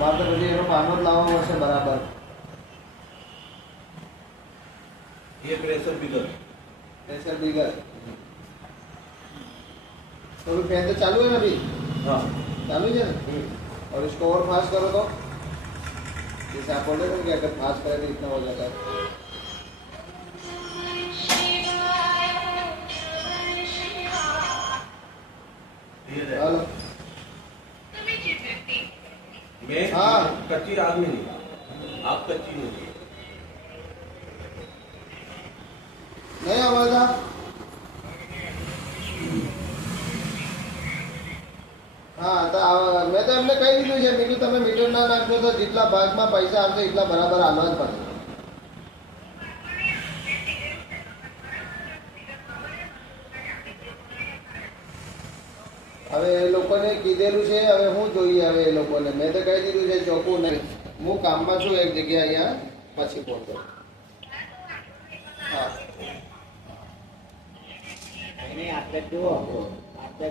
મારે તો પછી એનો પાનો જ લાવવો પડશે બરાબર. ये प्रेशर बिगर प्रेशर बिगर तो अभी फैन तो चालू है ना अभी? हाँ चालू है ना? और इसको और फास्ट करो तो जैसे आप बोल रहे थे कि अगर फास्ट करें तो इतना हो जाता है. हेलो मैं हाँ. कच्ची आदमी नहीं, आप कच्ची नहीं. नहीं आवाज आ. હા તો મેં તો એમને કહી દીધું છે બીજું તમે મીટર ના નાખશો તો જેટલા ભાગમાં પૈસા આવશે એટલા બરાબર આલવા જ પડશે. હવે એ લોકોને કીધેલું છે હવે હું જોઈએ હવે એ લોકોને મેં તો કહી દીધું છે ચોખ્ખું નહીં. હું કામમાં છું એક જગ્યાએ અહીંયા પછી ફોન કરું. હા नहीं आपका जो आपका